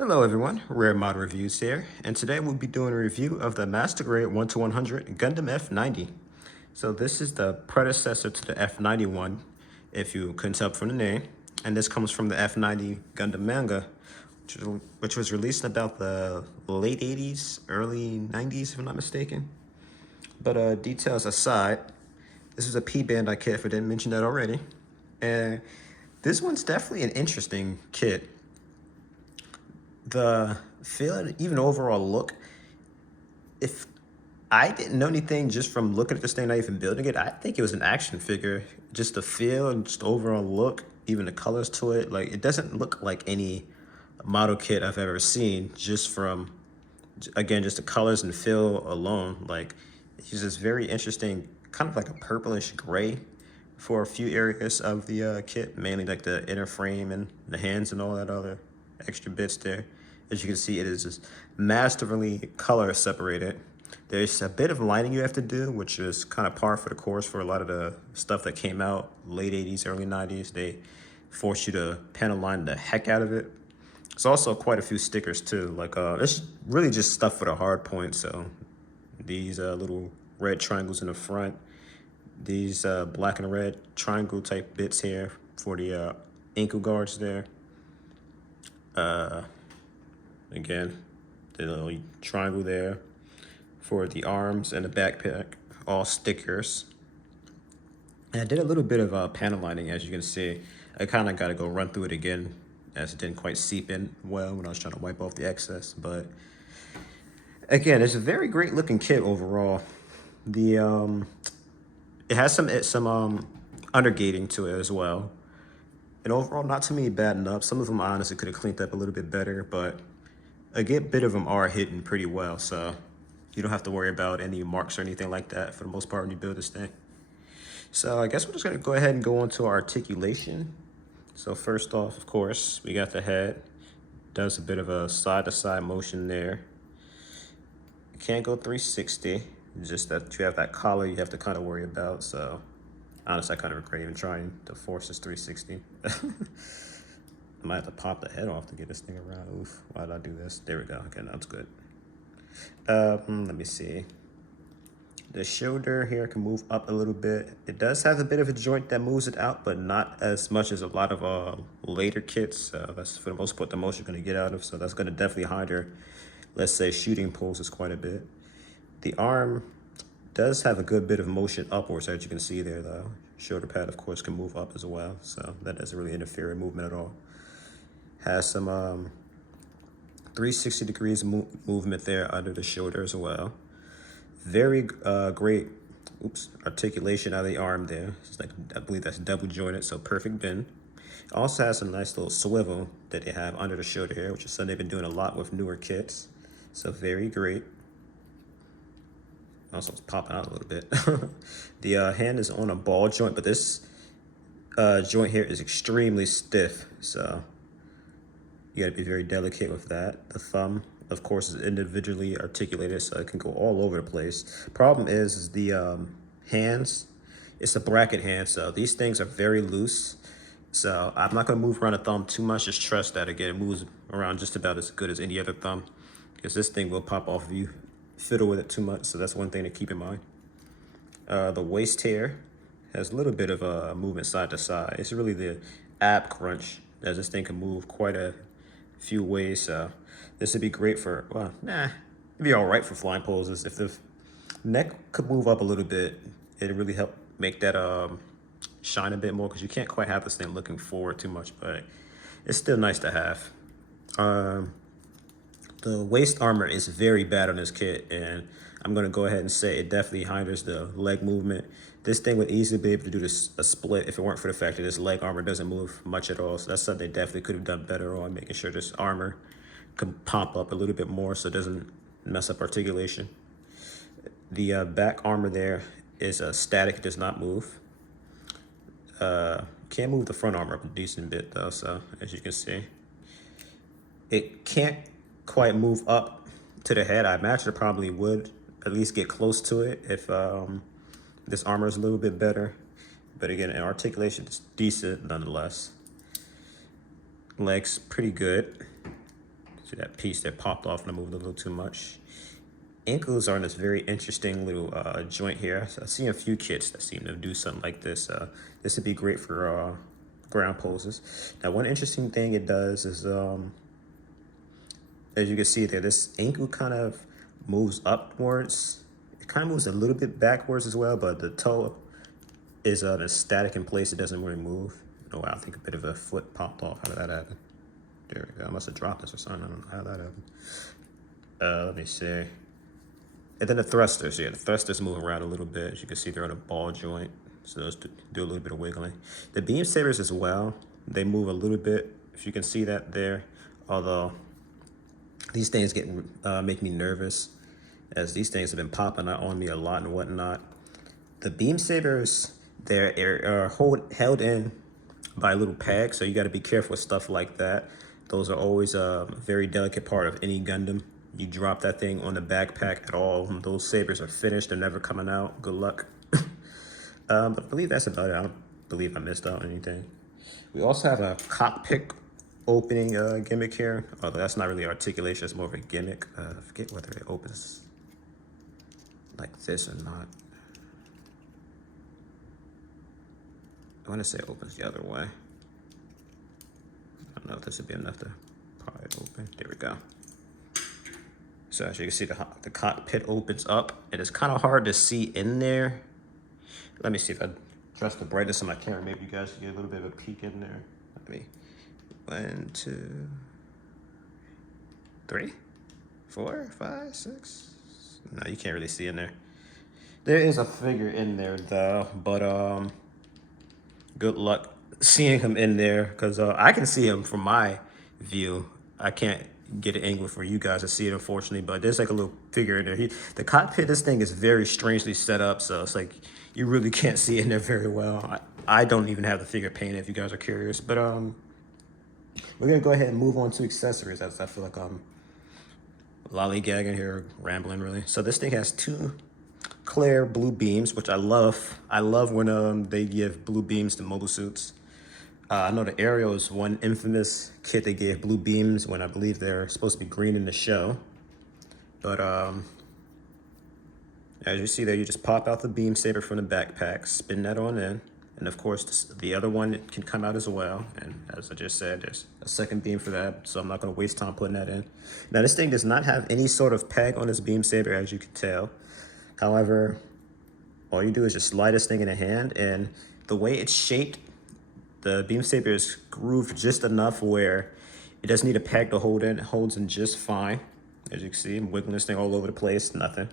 Hello everyone, Rare Mod Reviews here, and today we'll be doing a review of the Master Grade 1-100 Gundam F-90. So this is the predecessor to the F-91, if you couldn't tell from the name, and this comes from the F-90 Gundam manga, which was released in about the late 80s, early 90s if I'm not mistaken. But details aside, this is a P Bandai kit if I didn't mention that already, and this one's definitely an interesting kit. The feel and even overall look, if I didn't know anything just from looking at this thing, not even building it, I think it was an action figure. Just the feel and just the overall look, even the colors to it, like it doesn't look like any model kit I've ever seen just from, again, just the colors and feel alone. Like it's just very interesting, kind of like a purplish gray for a few areas of the kit, mainly like the inner frame and the hands and all that other extra bits there. As you can see, it is just masterfully color separated. There's a bit of lining you have to do, which is kind of par for the course for a lot of the stuff that came out late 80s, early 90s. They force you to panel line the heck out of it. There's also quite a few stickers too. Like it's really just stuff for the hard points. So these little red triangles in the front, these black and red triangle type bits here for the ankle guards there. Again, the little triangle there for the arms and the backpack, all stickers. And I did a little bit of panel lining, as you can see. I kind of got to go run through it again, as it didn't quite seep in well when I was trying to wipe off the excess. But again, it's a very great looking kit overall. The it has some undergating to it as well. And overall, not too many bad nubs. Some of them honestly could have cleaned up a little bit better, but a good bit of them are hidden pretty well, so you don't have to worry about any marks or anything like that for the most part when you build this thing. So I guess we're just gonna go ahead and go into our articulation. So first off, of course, we got the head. Does a bit of a side-to-side motion there. You can't go 360, just that you have that collar you have to kind of worry about, so honestly, I kind of regret even trying to force this 360. I might have to pop the head off to get this thing around. Oof, why did I do this? There we go. Okay, now it's good. Let me see. The shoulder here can move up a little bit. It does have a bit of a joint that moves it out, but not as much as a lot of later kits. That's for the most part the most you're going to get out of. So that's going to definitely hinder, let's say, shooting pulses quite a bit. The arm does have a good bit of motion upwards, as you can see there. The shoulder pad, of course, can move up as well. So that doesn't really interfere in movement at all. Has some 360 degrees movement there under the shoulder as well. Very great, articulation out of the arm there. It's like, I believe that's double jointed, so perfect bend. Also has a nice little swivel that they have under the shoulder here, which is something they've been doing a lot with newer kits. So very great. Also, it's popping out a little bit. The hand is on a ball joint, but this joint here is extremely stiff, so you gotta be very delicate with that. The thumb, of course, is individually articulated, so it can go all over the place. Problem is the hands, it's a bracket hand, so these things are very loose. So I'm not gonna move around the thumb too much, just trust that, again, it moves around just about as good as any other thumb, because this thing will pop off if you fiddle with it too much, so that's one thing to keep in mind. The waist here has a little bit of a movement side to side. It's really the ab crunch, as this thing can move quite a few ways. So this would be great for, well, it'd be all right for flying poses. If the neck could move up a little bit, it'd really help make that shine a bit more, because you can't quite have this thing looking forward too much, but it's still nice to have. The waist armor is very bad on this kit, and I'm gonna go ahead and say it definitely hinders the leg movement. This thing would easily be able to do this a split if it weren't for the fact that this leg armor doesn't move much at all. So that's something they definitely could have done better on, making sure this armor could pop up a little bit more so it doesn't mess up articulation. The back armor there is static, it does not move. Can't move the front armor up a decent bit though, so as you can see. It can't quite move up to the head. I imagine it probably would at least get close to it if this armor is a little bit better. But again, articulation is decent nonetheless. Legs pretty good. See that piece that popped off and I moved a little too much. Ankles are in this very interesting little joint here. So I've seen a few kits that seem to do something like this. This would be great for ground poses. Now, one interesting thing it does is, as you can see there, this ankle kind of moves upwards. It kind of moves a little bit backwards as well, but the toe is static in place. It doesn't really move. Oh wow, I think a bit of a foot popped off. How did that happen? There we go. I must have dropped this or something. I don't know how that happened. Let me see. And then the thrusters, yeah, the thrusters move around a little bit. As you can see, they're on a ball joint, so those do a little bit of wiggling. The beam sabers as well, they move a little bit, if you can see that there. Although these things make me nervous, as these things have been popping out on me a lot and whatnot. The beam sabers, they're held in by a little peg, so you got to be careful with stuff like that. Those are always a very delicate part of any Gundam. You drop that thing on the backpack at all, those sabers are finished. They're never coming out. Good luck. But I believe that's about it. I don't believe I missed out on anything. We also have a cockpit opening gimmick here. Although that's not really articulation, it's more of a gimmick. I forget whether it opens like this or not. I want to say it opens the other way. I don't know if this would be enough to pry it open. There we go. So as you can see, the cockpit opens up, and it's kind of hard to see in there. Let me see if I adjust the brightness of my camera. Maybe you guys can get a little bit of a peek in there. Let me, 1, 2, 3, 4, 5, 6. No, you can't really see in there. There is a figure in there though, but good luck seeing him in there, because I can see him from my view. I can't get an angle for you guys to see it, unfortunately, but there's like a little figure in there. The cockpit, this thing is very strangely set up, so it's like you really can't see in there very well. I don't even have the figure painted, if you guys are curious, but we're gonna go ahead and move on to accessories, as I feel like I'm lollygagging here, rambling really. So this thing has 2 clear blue beams, which I love. I love when they give blue beams to mobile suits. I know the Aerial is one infamous kit they gave blue beams when I believe they're supposed to be green in the show. But as you see there, you just pop out the beam saber from the backpack, spin that on in, and of course the other one can come out as well. And as I just said, there's a second beam for that, so I'm not going to waste time putting that in. Now this thing does not have any sort of peg on this beam saber, as you can tell. However, all you do is just slide this thing in a hand, and the way it's shaped, the beam saber is grooved just enough where it doesn't need a peg to hold in. It holds in just fine. As you can see, I'm wiggling this thing all over the place, nothing.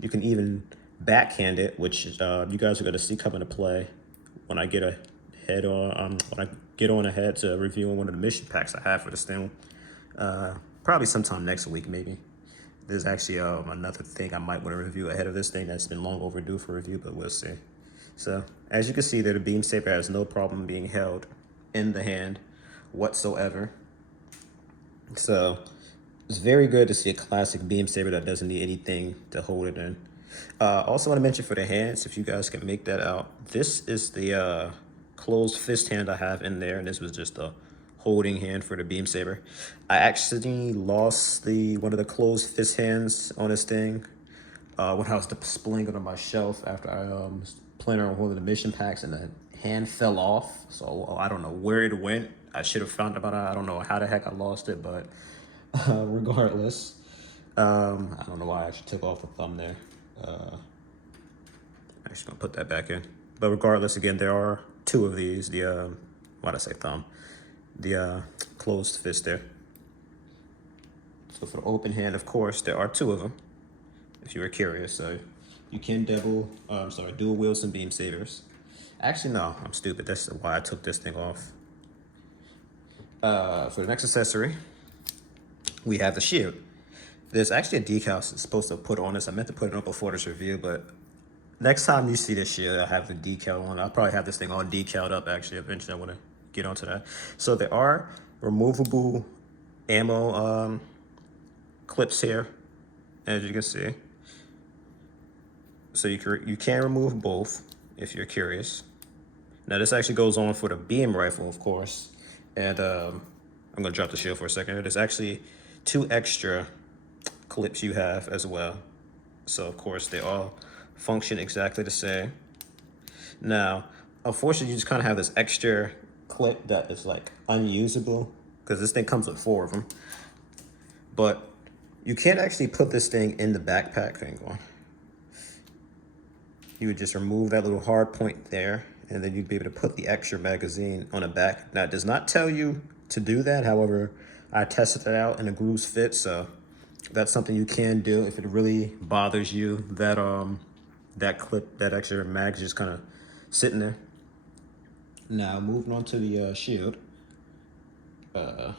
You can even backhand it, which you guys are gonna see come into play when I get ahead to reviewing one of the mission packs I have for this thing. Probably sometime next week, maybe. There's actually another thing I might want to review ahead of this thing that's been long overdue for review, but we'll see. So as you can see there, the beam saber has no problem being held in the hand whatsoever. So it's very good to see a classic beam saber that doesn't need anything to hold it in. Also want to mention for the hands, if you guys can make that out, this is the closed fist hand I have in there, and this was just a holding hand for the beam saber. I actually lost one of the closed fist hands on this thing when I was displaying it on my shelf after I was playing around with one of the mission packs, and the hand fell off. So I don't know where it went. I should have found about it. I don't know how the heck I lost it, but regardless, I don't know why I actually took off the thumb there. I'm actually gonna put that back in. But regardless, again, there are 2 of these. Why'd I say thumb? The closed fist there. So for the open hand, of course, there are 2 of them, if you were curious. So you can dual wield some beam sabers. Actually, no, I'm stupid. That's why I took this thing off. For the next accessory, we have the shield. There's actually a decal supposed to put on this. I meant to put it on before this review, but next time you see this shield, I'll have the decal on. I'll probably have this thing all decaled up, actually. Eventually, I want to get onto that. So there are removable ammo clips here, as you can see. So you can remove both if you're curious. Now this actually goes on for the beam rifle, of course. And I'm gonna drop the shield for a second. There's actually 2 extra clips you have as well. So of course they all function exactly the same. Now, unfortunately, you just kind of have this extra clip that is like unusable because this thing comes with 4 of them. But you can't actually put this thing in the backpack thing on. You would just remove that little hard point there, and then you'd be able to put the extra magazine on the back. Now, it does not tell you to do that. However, I tested it out and the grooves fit, so that's something you can do if it really bothers you that that clip, that extra mag is just kind of sitting there. Now, moving on to the shield. What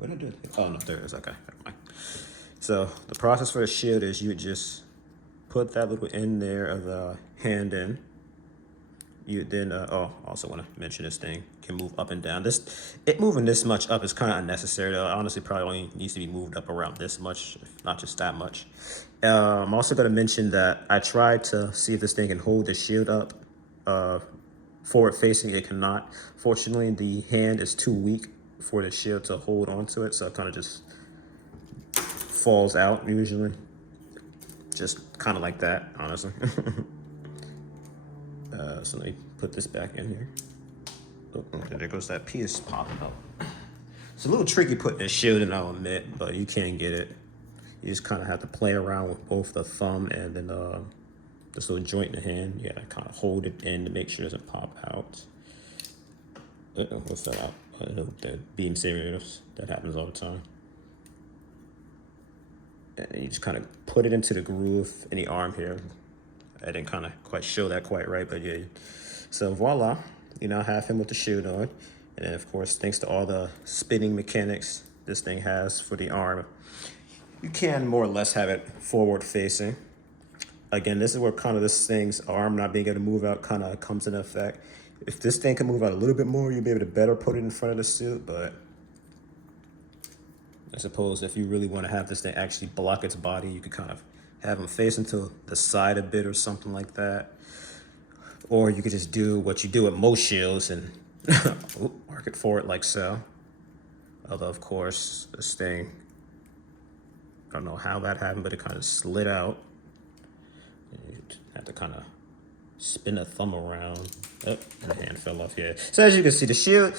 did I do? Oh, no, there it is. Okay, never mind. So the process for the shield is you would just put that little end there of the hand in. You then, also want to mention this thing can move up and down. It moving this much up is kind of unnecessary. Honestly, probably only needs to be moved up around this much, not just that much. I'm also going to mention that I tried to see if this thing can hold the shield up forward facing. It cannot. Fortunately, the hand is too weak for the shield to hold onto it, so it kind of just falls out usually. Just kind of like that, honestly. So let me put this back in here. Oh, there goes that piece popping up. It's a little tricky putting this shield in, I'll admit, but you can get it. You just kind of have to play around with both the thumb and then this little joint in the hand. You gotta kind of hold it in to make sure it doesn't pop out. What's that? The beam sabers, that happens all the time. And you just kind of put it into the groove in the arm here. I didn't kind of quite show that quite right, but yeah. So voila, you now have him with the shield on. And then of course, thanks to all the spinning mechanics this thing has for the arm, you can more or less have it forward facing. Again, this is where kind of this thing's arm not being able to move out kind of comes into effect. If this thing can move out a little bit more, you'll be able to better put it in front of the suit, but I suppose if you really want to have this thing actually block its body, you could kind of have them facing to the side a bit or something like that. Or you could just do what you do with most shields and mark it forward like so. Although, of course, this thing, I don't know how that happened, but it kind of slid out. You have to kind of spin the thumb around. Oh, and the hand fell off here. So as you can see, the shield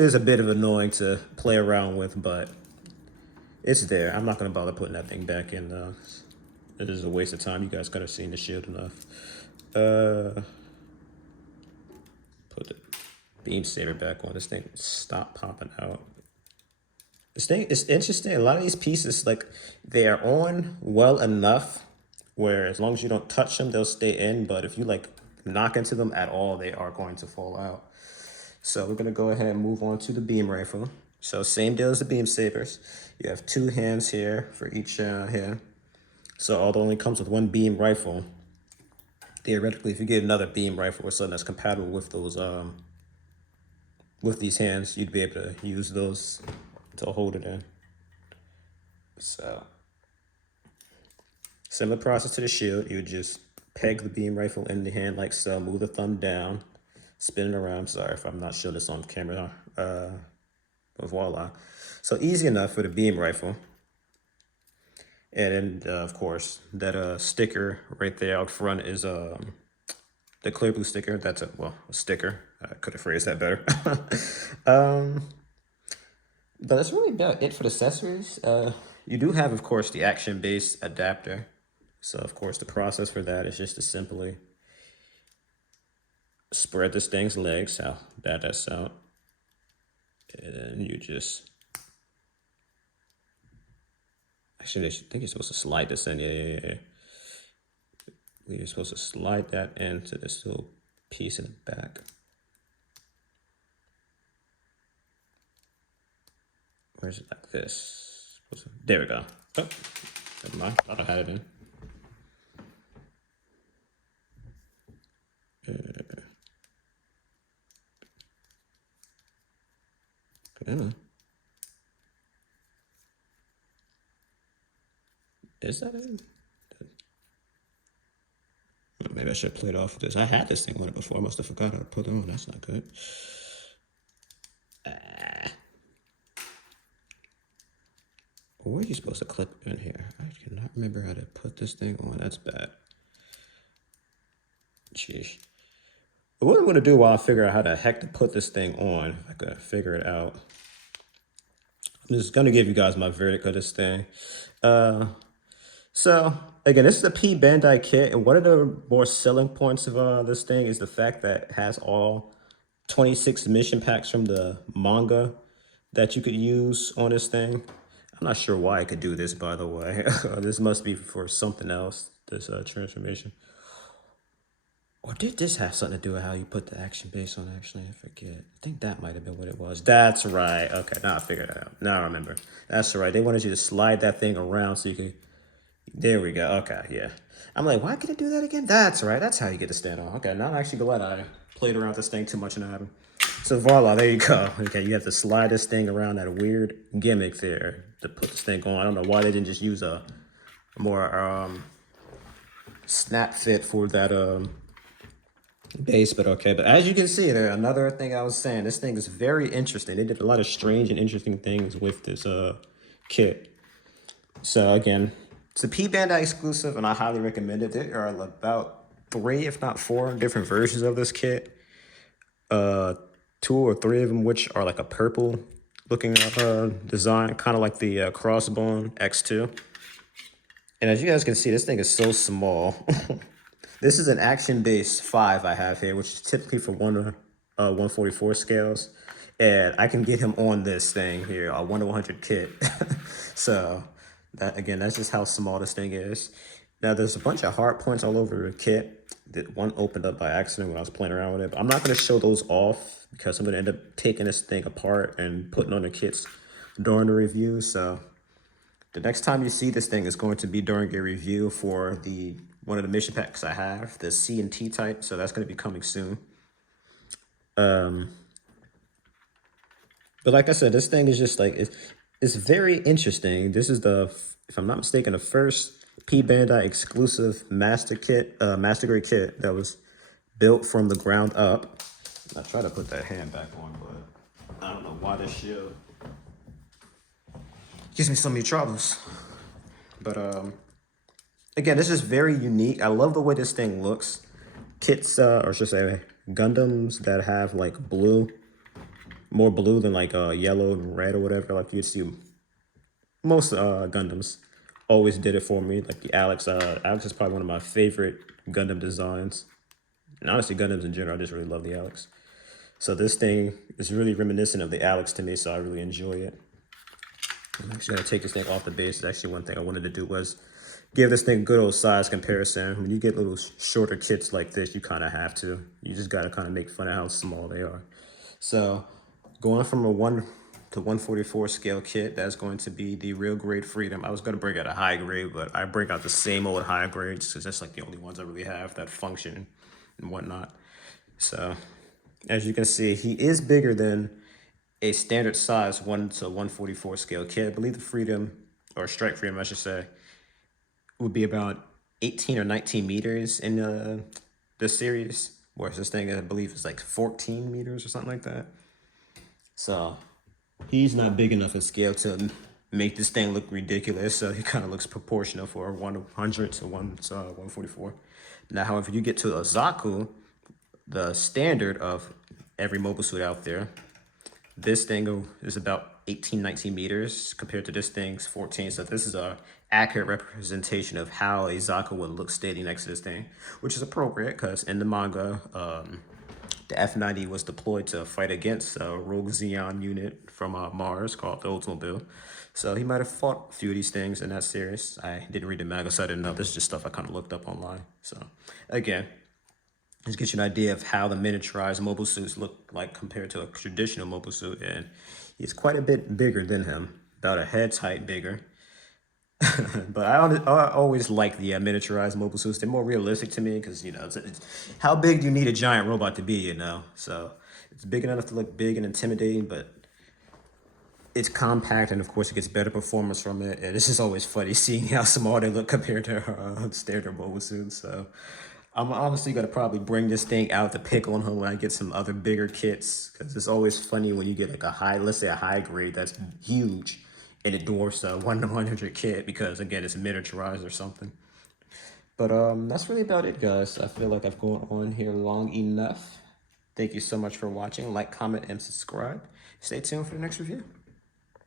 is a bit of annoying to play around with, but it's there. I'm not going to bother putting that thing back in. It is a waste of time. You guys could have seen the shield enough. Put the beam saber back on. This thing stop popping out. This thing is interesting. A lot of these pieces, like, they are on well enough where as long as you don't touch them, they'll stay in. But if you like knock into them at all, they are going to fall out. So we're gonna go ahead and move on to the beam rifle. So same deal as the beam sabers. You have 2 hands here for each hand. So although it only comes with 1 beam rifle, theoretically, if you get another beam rifle or something that's compatible with those, with these hands, you'd be able to use those to hold it in. So similar process to the shield. You would just peg the beam rifle in the hand like so, move the thumb down, spin it around. Sorry if I'm not showing this on camera. But voila. So easy enough for the beam rifle. And then, of course, that sticker right there out front is the clear blue sticker. That's a sticker. I could have phrased that better. But that's really about it for the accessories. You do have, of course, the action-based adapter. So, of course, the process for that is just to simply spread this thing's legs, how bad that sound. And then you just... Actually, I think you're supposed to slide this in. Yeah. You're supposed to slide that into this little piece in the back. Where's it like this? There we go. Oh, never mind. I thought I had it in. Yeah. Is that it? Maybe I should play it off with this. I had this thing on it before. I must have forgot how to put it on. That's not good. Where are you supposed to clip in here? I cannot remember how to put this thing on. That's bad. Jeez. What I'm gonna do while I figure out how the heck to put this thing on, if I could figure it out. I'm just gonna give you guys my verdict of this thing. So again, this is a P Bandai kit, and one of the more selling points of this thing is the fact that it has all 26 mission packs from the manga that you could use on this thing. I'm not sure why I could do this, by the way. This must be for something else, this transformation. Or did this have something to do with how you put the action base on, actually? I forget. I think that might have been what it was. That's right. Okay, now I figured it out. Now I remember. That's right. They wanted you to slide that thing around so you could... There we go. Okay, yeah. I'm like, why can't I do that again? That's right. That's how you get to stand on. Okay, now I'm actually glad I played around with this thing too much and I haven't. So voila, there you go. Okay, you have to slide this thing around, that weird gimmick there to put this thing on. I don't know why they didn't just use a more snap fit for that base, but okay. But as you can see there, another thing I was saying, this thing is very interesting. They did a lot of strange and interesting things with this kit. So again, it's a P Bandai exclusive, and I highly recommend it. There are about 3, if not 4, different versions of this kit. 2 or 3 of them, which are like a purple looking design, kind of like the Crossbone X2. And as you guys can see, this thing is so small. This is an action base 5 I have here, which is typically for 144 scales. And I can get him on this thing here, a 1 to 100 kit. So that, again, that's just how small this thing is. Now there's a bunch of hard points all over the kit. That one opened up by accident when I was playing around with it. But I'm not going to show those off because I'm going to end up taking this thing apart and putting on the kits during the review. So the next time you see this thing is going to be during a review for one of the mission packs I have, the C and T type. So that's going to be coming soon. But like I said, this thing is just like, it's very interesting. This is if I'm not mistaken, the first P Bandai exclusive master grade kit that was built from the ground up. I try to put that hand back on, but I don't know why this shield gives me so many troubles. But again, this is very unique. I love the way this thing looks. Kits, or should I say, Gundams that have like more blue than like yellow and red or whatever. Like you see, most Gundams always did it for me. Like the Alex. Alex is probably one of my favorite Gundam designs. And honestly, Gundams in general, I just really love the Alex. So this thing is really reminiscent of the Alex to me, so I really enjoy it. I'm actually gonna take this thing off the base. It's actually one thing I wanted to do was give this thing a good old size comparison. When you get little shorter kits like this, you kind of have to. You just gotta kind of make fun of how small they are. So going from a 1 to 144 scale kit, that's going to be the real grade Freedom. I was going to bring out a high grade, but I bring out the same old high grades because that's like the only ones I really have that function and whatnot. So as you can see, he is bigger than a standard size 1 to 144 scale kit. I believe the Freedom, or Strike Freedom I should say, would be about 18 or 19 meters in this series, whereas this thing I believe is like 14 meters or something like that. So he's not big enough in scale to make this thing look ridiculous. So he kind of looks proportional for 100 to 144. Now, however, you get to a Zaku, the standard of every mobile suit out there, this thing is about 18, 19 meters compared to this thing's 14. So this is a accurate representation of how a Zaku would look standing next to this thing, which is appropriate because in the manga, the F-90 was deployed to fight against a rogue Xeon unit from Mars called the Oldsmobile. So he might have fought a few of these things in that series. I didn't read the manga, so I didn't know. This is just stuff I kind of looked up online. So again, just get you an idea of how the miniaturized mobile suits look like compared to a traditional mobile suit. And he's quite a bit bigger than him, about a head's height bigger. But I always like the miniaturized mobile suits. They're more realistic to me because, you know, it's how big do you need a giant robot to be, you know? So it's big enough to look big and intimidating, but it's compact, and of course it gets better performance from it. And it's just always funny seeing how small they look compared to standard mobile suits. So I'm honestly gonna probably bring this thing out to pick on her when I get some other bigger kits, because it's always funny when you get like let's say a high grade that's huge, and it dwarfs a 1/100 kit because again it's miniaturized or something. But that's really about it, guys. I feel like I've gone on here long enough. Thank you so much for watching. Like, comment, and subscribe. Stay tuned for the next review.